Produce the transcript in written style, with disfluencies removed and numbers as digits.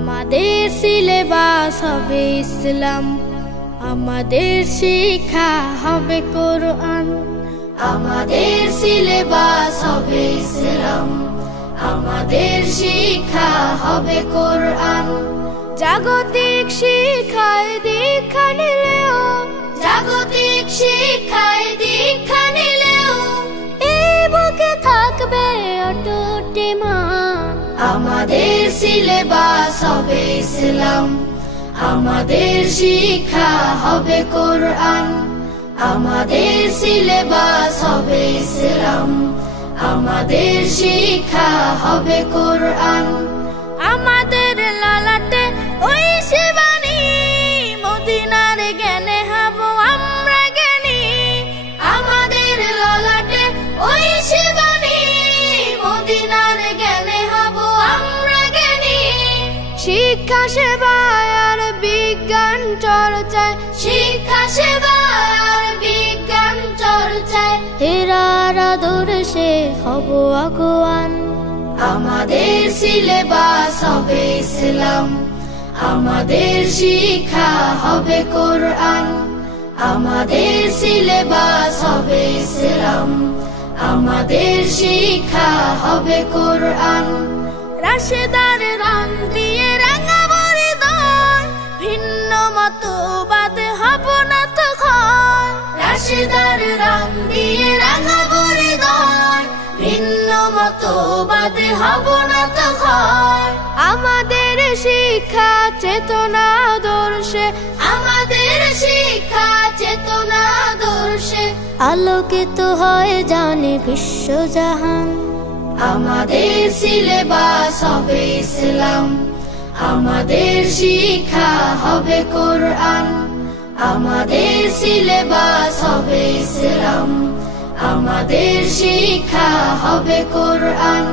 আমাদের সিলেবাস হবে ইসলাম, আমাদের শিক্ষা হবে কোরআন। আমাদের সিলেবাস হবে ইসলাম, আমাদের শিক্ষা হবে কোরআন। জাগতিক শিক্ষায় দীক্ষা নিলেও, জাগতিক শিক্ষায় দীক্ষা নিলেও এই বুকে থাকবে অটুট ঈমান। আমাদের সিলেবাস হবে ইসলাম, আমাদের শিক্ষা হবে কোরআন। আমাদের সিলেবাস হবে ইসলাম, আমাদের শিক্ষা হবে কোরআন। আমাদের লালাটে ওই শিবানী, মদিনার জ্ঞানে হব আমরা জ্ঞানী। আমাদের লালাটে ওই শিবানী, মদিনার জ্ঞানে হব আমরা জ্ঞানী। শিক্ষা সেবায় আর বিজ্ঞান চর্চায়, শিক্ষা সেবায় আর বিজ্ঞান চর্চায় হেরার আদর্শে হব আগুয়ান। আমাদের সিলেবাস হবে ইসলাম, আমাদের শিক্ষা হবে কোরআন। আমাদের সিলেবাস হবে ইসলাম, আমাদের শিক্ষা হবে কোরআন। রাশেদার রং দিয়ে রাঙাবো হৃদয়, ভিন্ন মতবাদ হব না তখন। রাশেদার রং দিয়ে রাঙাবো হৃদয়, ভিন্ন মতবাদ হব না তখন। আমাদের শিক্ষা চেতনা আদর্শে, আমাদের শিক্ষা চেতনা আদর্শে আলোকিত হয় জানে বিশ্বজাহান। আমাদের সিলেবাস হবে ইসলাম, আমাদের শিক্ষা হবে কোরআন। আমাদের সিলেবাস হবে ইসলাম, আমাদের শিক্ষা হবে কোরআন।